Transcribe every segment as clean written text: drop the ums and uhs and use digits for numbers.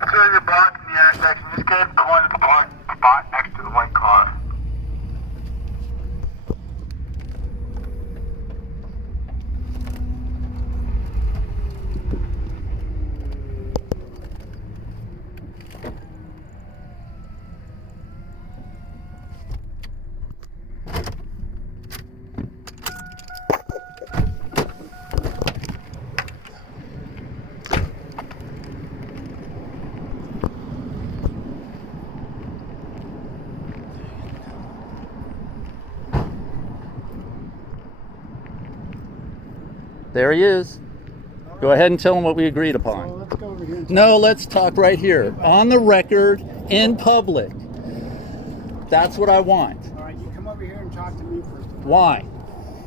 So you're blocking the intersection. Just get going to the parking spot next to the white car. There he is. Go ahead and tell him what we agreed upon. So let's go over here. No, let's talk right here. On the record, in public. That's what I want. All right, you come over here and talk to me first. Why?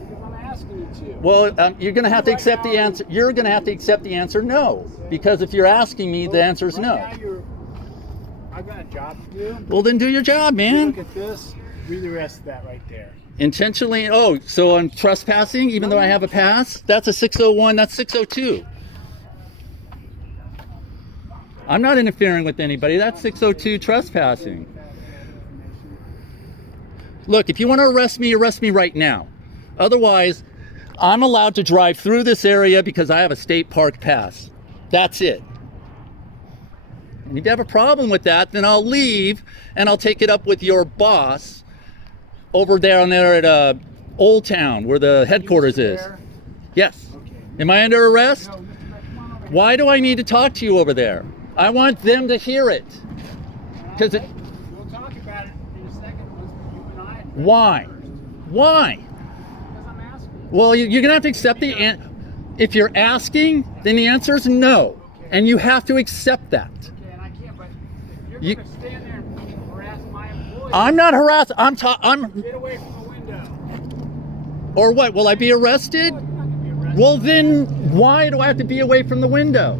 Because I'm asking you to. Well, you're going to have to accept the answer. You're going to have to accept the answer no. Because if you're asking me, the answer is no. I've got a job to do. Well, then do your job, You man. look at this, read the rest of that right there. Intentionally, oh, so I'm trespassing even though I have a pass? That's a 601, that's 602. I'm not interfering with anybody, that's 602 trespassing. Look, if you want to arrest me right now. Otherwise, I'm allowed to drive through this area because I have a state park pass. That's it. And if you have a problem with that, then I'll leave and I'll take it up with your boss over down there at Old Town, where the headquarters is. Yes. Okay. Am I under arrest? No, Mr. Beck, come on over here. Why do I need to talk to you over there? I want them to hear it. Because it. We'll talk about it in a second once you and I. Why? Why? Because I'm asking. Well, you're gonna have to accept the. If you're asking, then the answer is no, and you have to accept that. Okay, and I can't, but if You- you're going to stand there and harass my employees, I'm not harassed. I'm. get away from the window. Or what? Will I be arrested? You're not going to be arrested. Well, then why do I have to be away from the window?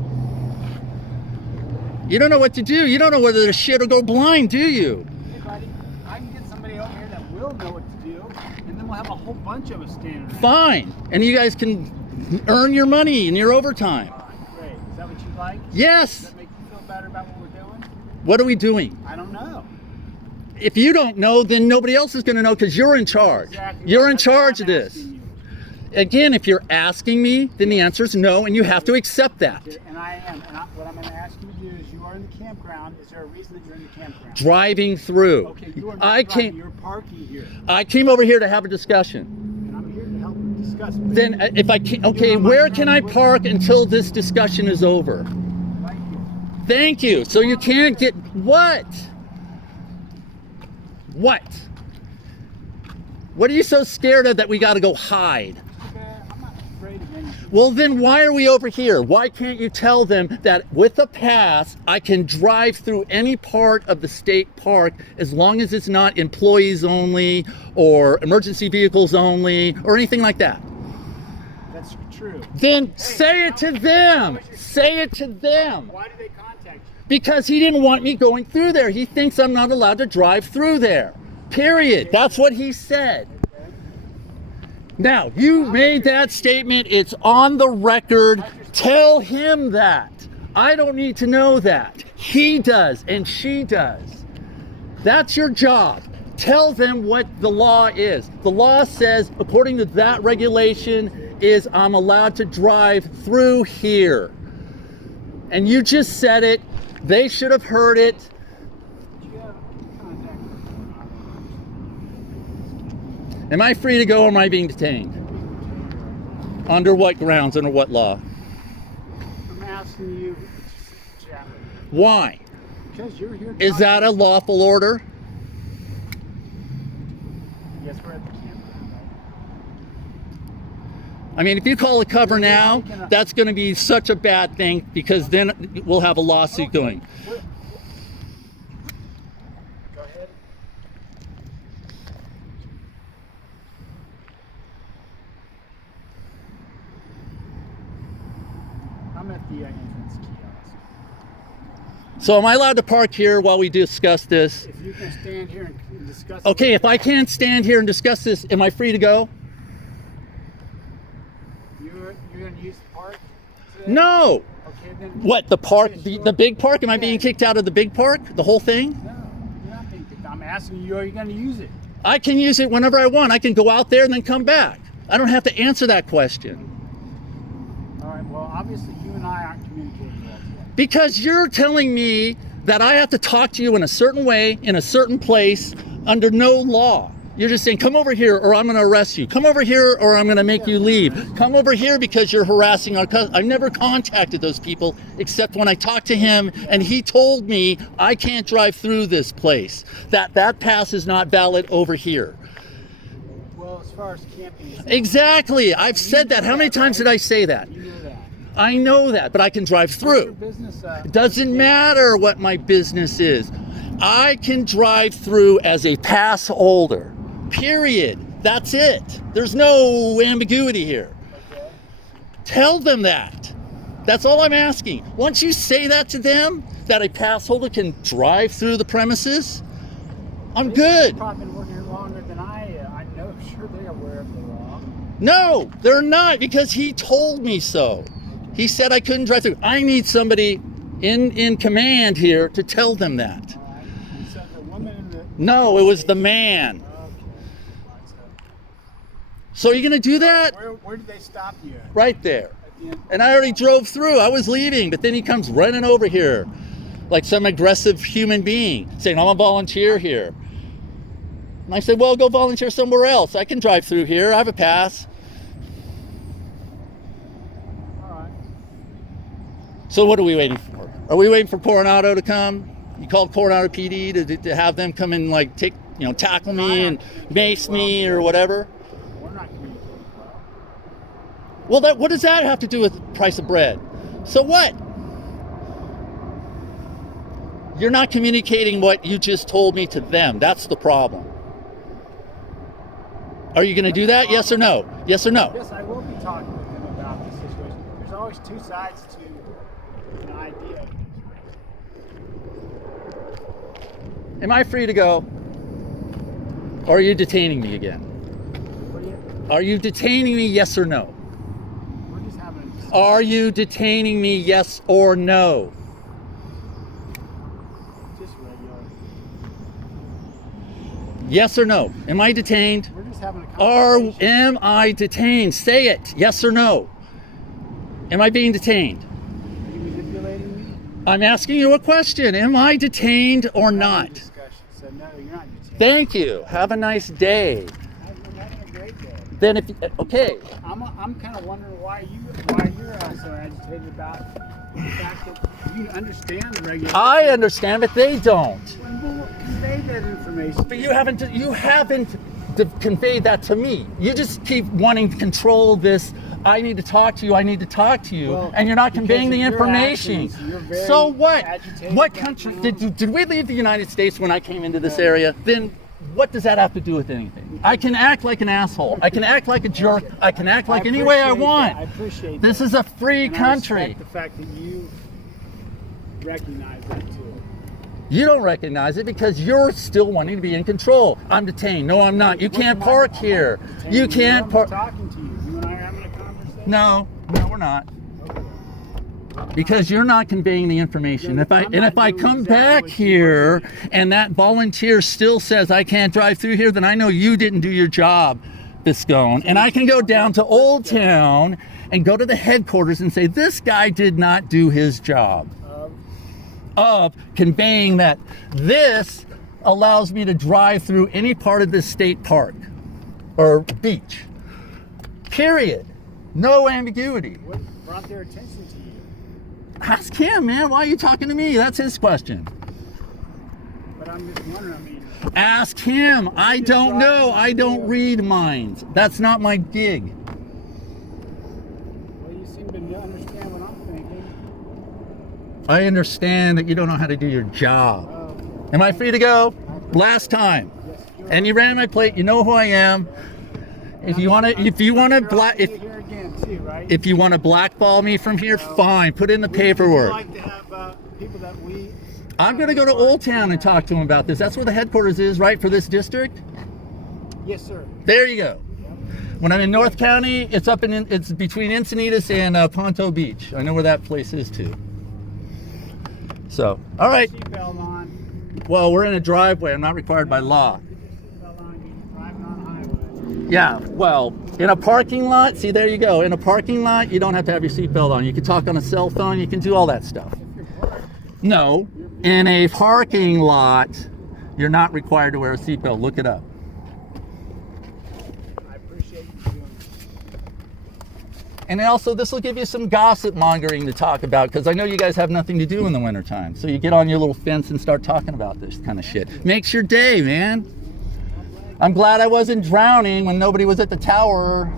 You don't know what to do. You don't know whether the shit will go blind, do you? Hey, buddy, I can get somebody over here that will know what to do, and then we'll have a whole bunch of us standing around. Fine. And you guys can earn your money and your overtime. Great. Is that what you like? Does Yes. that make you feel better about what we're doing? What are we doing? I don't know. If you don't know, then nobody else is going to know because you're in charge. Exactly. You're in That's why charge I'm of this. asking you. Again, if you're asking me, then the answer is no, and you have to accept that. Okay, and I am. And what I'm going to ask you to do is, you are in the campground. Is there a reason that you're in the campground? Driving through. Okay, you are not I driving. came. You're parking here, I came over here to have a discussion. and I'm here to help discuss. Then, if I can, okay, where can I park until this discussion is over? Right here. Thank you. So you can't get what? What? What are you so scared of that we got to go hide? Okay, I'm not afraid of anything. Well, then why are we over here? Why can't you tell them that with a pass, I can drive through any part of the state park as long as it's not employees only or emergency vehicles only or anything like that? That's true. Then say it to them. Say it to them. Why did they contact you? Because he didn't want me going through there. He thinks I'm not allowed to drive through there. Period. That's what he said. Now, you made that statement. It's on the record. Tell him that. I don't need to know that. He does and she does. That's your job. Tell them what the law is. The law says, according to that regulation, is I'm allowed to drive through here. And you just said it. They should have heard it. Did you have contact? Am I free to go or am I being detained? Under what grounds? Under what law? I'm asking you to chat with me. Why? Because you're here. Is that a lawful order? guess we're at the campground, right? I mean, if you call a cover now, that's going to be such a bad thing because then we'll have a lawsuit going. Go ahead. I'm at the entrance kiosk. So am I allowed to park here while we discuss this? If you can stand here and discuss Okay, if I can't stand here and discuss this, am I free to go? You're going to use the park today? No. Okay, then. What, the park, the big park? Am I being kicked out of the big park? The whole thing? No, you're not being kicked. I'm asking you, are you going to use it? I can use it whenever I want. I can go out there and then come back. I don't have to answer that question. All right, well, obviously you and I aren't communicating well today. Because you're telling me that I have to talk to you in a certain way, in a certain place, under no law. You're just saying, come over here or I'm going to arrest you. Come over here or I'm going to make you leave. Come over here because you're harassing our cousin. I've never contacted those people except when I talked to him and he told me I can't drive through this place. That pass is not valid over here. Well, as far as camping is Exactly. I've said that. How many times did I say that? you know that. I know that, but I can drive What's your through. business, It doesn't matter what my business is. I can drive through as a pass holder. Period. That's it. There's no ambiguity here. Okay. Tell them that. That's all I'm asking. Once you say that to them, that a pass holder can drive through the premises, I'm good. They've probably been working here longer than I know. Sure, they're aware of the law. No, they're not, because he told me so. He said I couldn't drive through. I need somebody in command here to tell them that. All right. You said the woman in the. No, it was the man. Okay. All right, So are you going to do that? where did they stop you at? Right there. At the end? And I already drove through. I was leaving, but then he comes running over here like some aggressive human being saying, I'm a volunteer here. And I said, well, go volunteer somewhere else. I can drive through here. I have a pass. All right. So what are we waiting for? Are we waiting for Coronado to come? You called Coronado PD to have them come and like tackle me and mace me or whatever? We're not communicating well. Well, what does that have to do with the price of bread? So what? You're not communicating what you just told me to them. That's the problem. Are you going to do that? Yes or no? Yes or no? Yes, I will be talking with them about this situation. There's always two sides to an idea. Am I free to go? Or are you detaining me again? What do you? Are you detaining me, yes or no? We're just having a discussion. Are you detaining me, yes or no? Just regular. Yes or no? Am I detained? We're just having a Or conversation. am I detained? Say it, yes or no? Am I being detained? Are you manipulating me? I'm asking you a question. Am I detained or Having a not? discussion. So no, you're not detained. Thank you. Have a nice day. I'm having a great day. Then okay. I'm kind of wondering why you're so agitated about the fact that you understand the regulations. I understand, but they don't. Well, convey that information. But you haven't conveyed that to me. You just keep wanting to control this. I need to talk to you. I need to talk to you, Well, and you're not because conveying the of your information. actions, you're very So what? agitated What right country now. did we leave the United States when I came into this No. area? Then what does that have to do with anything? I can act like an asshole. I can act like a jerk. I can act like any way I appreciate want. that. I appreciate This that. is a free And I country. respect the fact that you recognize that too. You don't recognize it because you're still wanting to be in control. I'm detained. No, I'm not. You can't park here. You can't I'm park. talking to you. You and I are having a conversation. No, we're not. Okay. Because you're not conveying the information. Yeah, If I I'm and not if I doing come exactly back what you here want me to do. and that volunteer still says I can't drive through here, then I know you didn't do your job, Biscone. And I can go down to Old Town and go to the headquarters and say this guy did not do his job of conveying that this allows me to drive through any part of this state park or beach. Period. No ambiguity. What brought their attention to you? Ask him, man. Why are you talking to me? That's his question. But I'm just wondering, I mean, Ask him. I don't know. I don't read minds. That's not my gig. Well, you seem to understand what I'm thinking. I understand that you don't know how to do your job. Oh, Am I free to go? Last time. yes, sure. And you ran my plate. You know who I am. If you want to Here again too, right? if you want to blackball me from here, fine. Put in the paperwork. Would you like to have people that we... I'm going to go to Old Town and talk to him about this. That's where the headquarters is, right, for this district? Yes, sir. There you go. When I'm in North County, it's it's between Encinitas and Ponto Beach. I know where that place is too. So, all right. Seatbelt on. Well, we're in a driveway. I'm not required by law. Get your seatbelt on. You're driving on the highway. Yeah, well, in a parking lot, see, there you go. In a parking lot, you don't have to have your seatbelt on. You can talk on a cell phone. You can do all that stuff. No, in a parking lot, you're not required to wear a seatbelt. Look it up. I appreciate you doing this. And also, this will give you some gossip mongering to talk about, because I know you guys have nothing to do in the wintertime. So you get on your little fence and start talking about this kind of shit. Makes your day, man. I'm glad I wasn't drowning when nobody was at the tower.